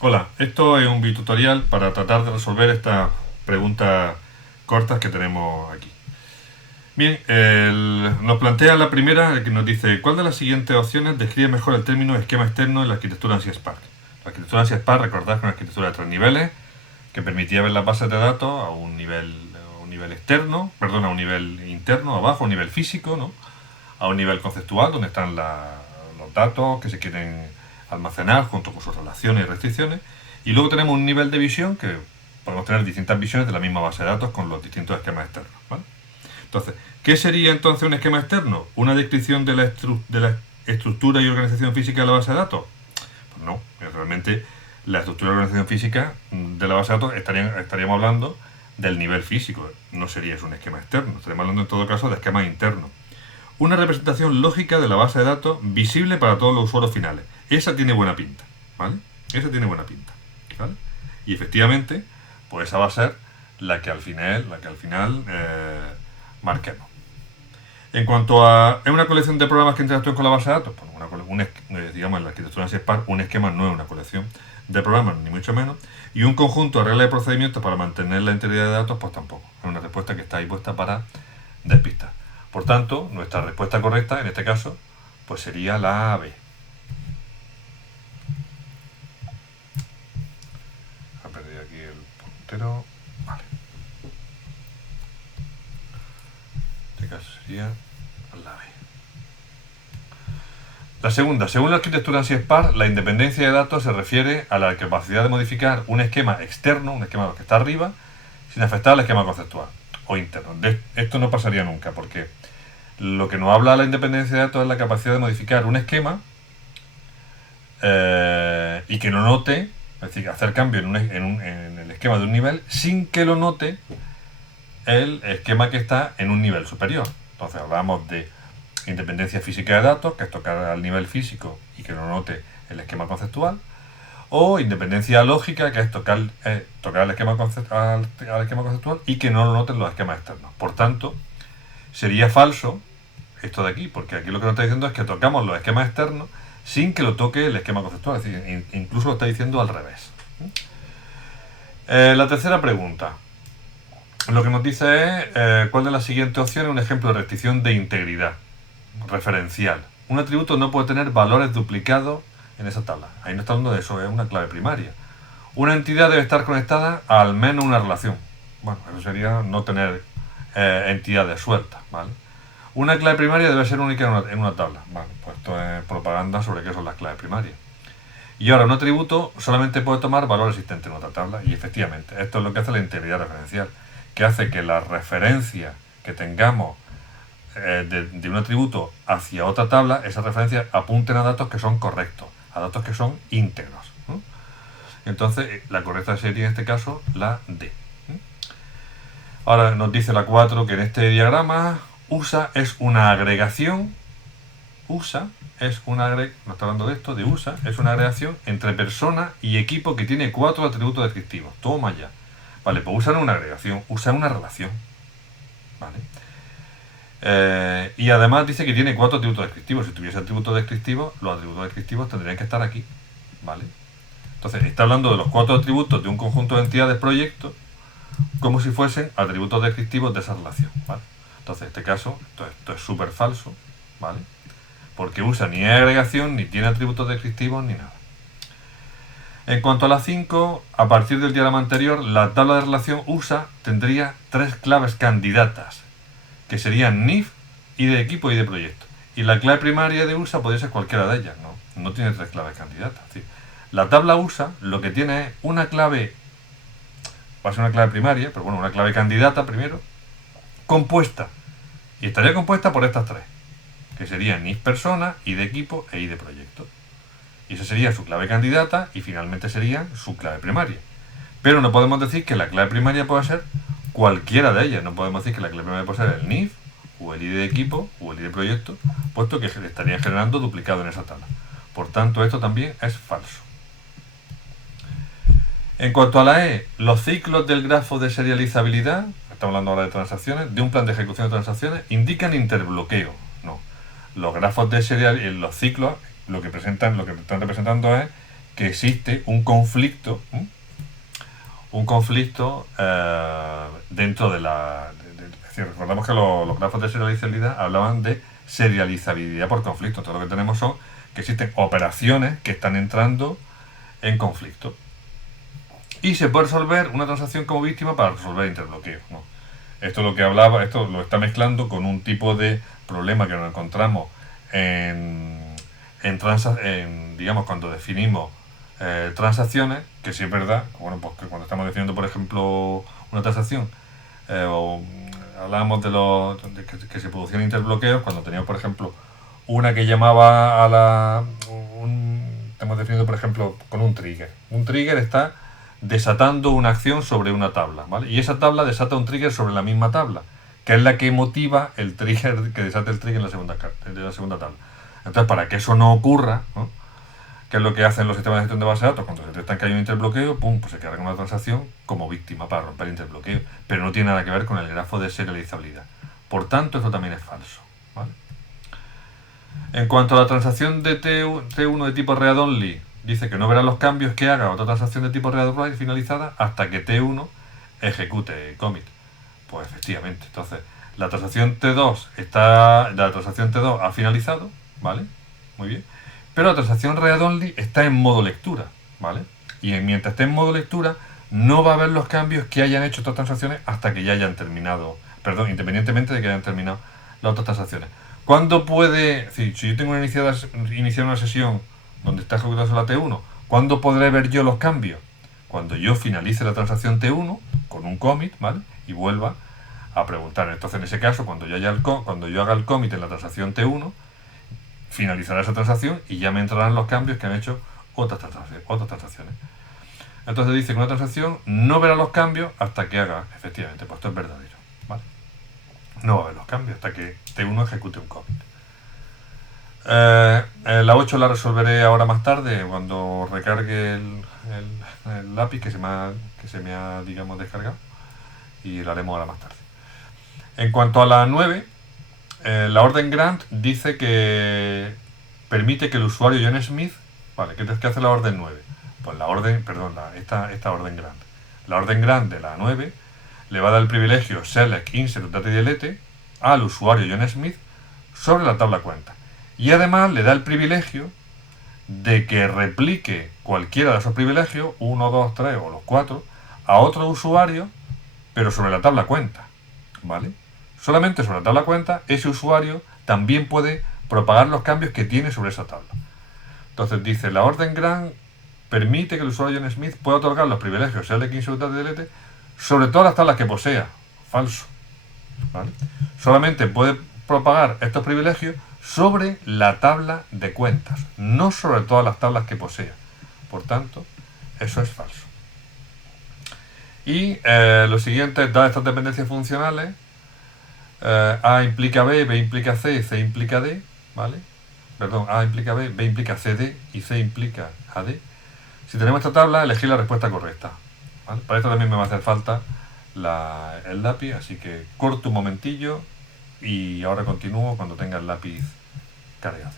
Hola, esto es un tutorial para tratar de resolver estas preguntas cortas que tenemos aquí. Bien, nos plantea la primera que nos dice: ¿cuál de las siguientes opciones describe mejor el término esquema externo en la arquitectura ANSI Spark? La arquitectura ANSI Spark, recordad, que es una arquitectura de 3 niveles que permitía ver las bases de datos a un nivel externo, perdón, a un nivel interno, abajo, a un nivel físico, ¿no? A un nivel conceptual, donde están los datos que se quieren almacenar junto con sus relaciones y restricciones. Y luego tenemos un nivel de visión que podemos tener distintas visiones de la misma base de datos con los distintos esquemas externos, ¿vale? Entonces, ¿qué sería entonces un esquema externo? ¿Una descripción de la estructura y organización física de la base de datos? Pues no, realmente la estructura y organización física de la base de datos estaríamos hablando del nivel físico, no sería eso un esquema externo, estaríamos hablando en todo caso de esquemas internos. Una representación lógica de la base de datos visible para todos los usuarios finales. Esa tiene buena pinta, ¿vale? Esa tiene buena pinta, ¿vale? Y efectivamente, pues esa va a ser la que al final marquemos. En cuanto a... ¿es una colección de programas que interactúan con la base de datos? Pues digamos, en la arquitectura de Spark, un esquema no es una colección de programas, ni mucho menos. Y un conjunto de reglas de procedimientos para mantener la integridad de datos, pues tampoco. Es una respuesta que está ahí puesta para despistar. Por tanto, nuestra respuesta correcta, en este caso, pues sería la B. Ha perdido aquí el puntero. Vale. En este caso sería la B. La segunda, según la arquitectura ANSI Spark, la independencia de datos se refiere a la capacidad de modificar un esquema externo, un esquema que está arriba, sin afectar al esquema conceptual o interno. Esto no pasaría nunca, porque lo que nos habla la independencia de datos es la capacidad de modificar un esquema y que no note, es decir, hacer cambio en el esquema de un nivel sin que lo note el esquema que está en un nivel superior. Entonces hablamos de independencia física de datos, que es tocar al nivel físico y que no note el esquema conceptual, o independencia lógica, que es tocar al esquema conceptual y que no lo noten los esquemas externos. Por tanto, sería falso esto de aquí, porque aquí lo que nos está diciendo es que tocamos los esquemas externos sin que lo toque el esquema conceptual, es decir, incluso lo está diciendo al revés. La tercera pregunta, lo que nos dice es cuál de las siguientes opciones es un ejemplo de restricción de integridad referencial. Un atributo no puede tener valores duplicados en esa tabla. Ahí no está hablando de eso, es una clave primaria. Una entidad debe estar conectada a al menos una relación. Bueno, eso sería no tener entidades sueltas, ¿vale? Una clave primaria debe ser única en una tabla. Vale, pues esto es propaganda sobre qué son las claves primarias. Y ahora, un atributo solamente puede tomar valor existente en otra tabla. Y efectivamente, esto es lo que hace la integridad referencial, que hace que la referencia que tengamos de un atributo hacia otra tabla, esas referencias apunten a datos que son correctos, a datos que son íntegros, ¿no? Entonces, la correcta sería en este caso la D. Ahora nos dice la 4 que en este diagrama USA es una agregación. USA es una agregación, no está hablando de esto, de USA, es una agregación entre persona y equipo que tiene 4 atributos descriptivos. Toma ya. Vale, pues USA no es una agregación, USA es una relación. Vale. Y además dice que tiene 4 atributos descriptivos. Si tuviese atributos descriptivos, los atributos descriptivos tendrían que estar aquí. ¿Vale? Entonces, está hablando de los 4 atributos de un conjunto de entidades proyectos como si fuesen atributos descriptivos de esa relación, ¿vale? Entonces, en este caso, esto es súper falso, ¿vale? Porque USA ni es agregación, ni tiene atributos descriptivos, ni nada. En cuanto a la 5, a partir del diagrama anterior, la tabla de relación USA tendría 3 claves candidatas, que serían NIF, ID de equipo y ID de proyecto. Y la clave primaria de USA podría ser cualquiera de ellas, no tiene 3 claves candidatas. Es decir, la tabla USA lo que tiene es una clave, va a ser una clave primaria, pero bueno, una clave candidata primero, compuesta, y estaría compuesta por estas 3, que serían NIF persona, ID de equipo e ID de proyecto. Y esa sería su clave candidata y finalmente sería su clave primaria. Pero no podemos decir que la clave primaria pueda ser cualquiera de ellas. No podemos decir que la clave primaria puede ser el NIF, o el ID de equipo, o el ID de proyecto, puesto que estarían generando duplicado en esa tabla. Por tanto, esto también es falso. En cuanto a la E, los ciclos del grafo de serializabilidad, estamos hablando ahora de transacciones, de un plan de ejecución de transacciones, indican interbloqueo. No. Los grafos de serial, los ciclos, lo que están representando es que existe un conflicto, dentro de la... es decir, recordamos que los grafos de serializabilidad hablaban de serializabilidad por conflicto. Entonces lo que tenemos son que existen operaciones que están entrando en conflicto. Y se puede resolver una transacción como víctima para resolver interbloqueos, ¿no? Esto es lo que hablaba, esto lo está mezclando con un tipo de problema que nos encontramos digamos, cuando definimos transacciones, que sí es verdad, bueno, pues que cuando estamos definiendo, por ejemplo, una transacción, hablábamos de que se producían interbloqueos, cuando teníamos, por ejemplo, una que llamaba a estamos definiendo, por ejemplo, con un trigger. Un trigger está desatando una acción sobre una tabla, ¿vale? Y esa tabla desata un trigger sobre la misma tabla, que es la que motiva el trigger que desate el trigger en la segunda tabla. Entonces, para que eso no ocurra, ¿no? ¿Qué es lo que hacen los sistemas de gestión de base de datos? Cuando se detectan que hay un interbloqueo, pum, pues se carga una transacción como víctima para romper el interbloqueo. Pero no tiene nada que ver con el grafo de serializabilidad. Por tanto, esto también es falso, ¿vale? En cuanto a la transacción de T1 de tipo read-only, dice que no verá los cambios que haga otra transacción de tipo read-write finalizada hasta que T1 ejecute commit. Pues efectivamente, entonces la transacción T2 ha finalizado, ¿vale? Muy bien. Pero la transacción read-only está en modo lectura, ¿vale? Y mientras esté en modo lectura, no va a haber los cambios que hayan hecho estas transacciones hasta que ya hayan terminado, perdón, independientemente de que hayan terminado las otras transacciones. ¿Cuándo puede, si yo tengo iniciar una sesión donde está ejecutando la T1, ¿cuándo podré ver yo los cambios? Cuando yo finalice la transacción T1 con un commit, ¿vale? Y vuelva a preguntar. Entonces, en ese caso, cuando yo haga el commit en la transacción T1, finalizará esa transacción y ya me entrarán los cambios que han hecho otras transacciones. Entonces dice que una transacción no verá los cambios hasta que haga, efectivamente, pues esto es verdadero, ¿vale? No va a haber los cambios hasta que T1 ejecute un commit. La 8 la resolveré ahora más tarde, cuando recargue el lápiz que se me ha, digamos, descargado, y lo haremos ahora más tarde. En cuanto a la 9, la orden grant dice que permite que el usuario John Smith, vale, ¿qué hace la orden 9? Pues esta orden grant. La orden grant de la 9 le va a dar el privilegio select, insert, data y delete al usuario John Smith sobre la tabla cuenta. Y además le da el privilegio de que replique cualquiera de esos privilegios, 1, 2, 3 o los 4, a otro usuario, pero sobre la tabla cuenta, ¿vale? Solamente sobre la tabla cuenta, ese usuario también puede propagar los cambios que tiene sobre esa tabla. Entonces dice, la orden grant permite que el usuario John Smith pueda otorgar los privilegios select, insert, data y delete sobre todas las tablas que posea. Falso, ¿vale? Solamente puede propagar estos privilegios sobre la tabla de cuentas, no sobre todas las tablas que posea. Por tanto, eso es falso. Y lo siguiente, dadas estas dependencias funcionales, A implica B, B implica C, C implica D, ¿vale? Perdón, A implica B, B implica CD y C implica AD. Si tenemos esta tabla, elegir la respuesta correcta, ¿vale? Para esto también me va a hacer falta el lápiz, así que corto un momentillo y ahora continúo cuando tenga el lápiz cargado.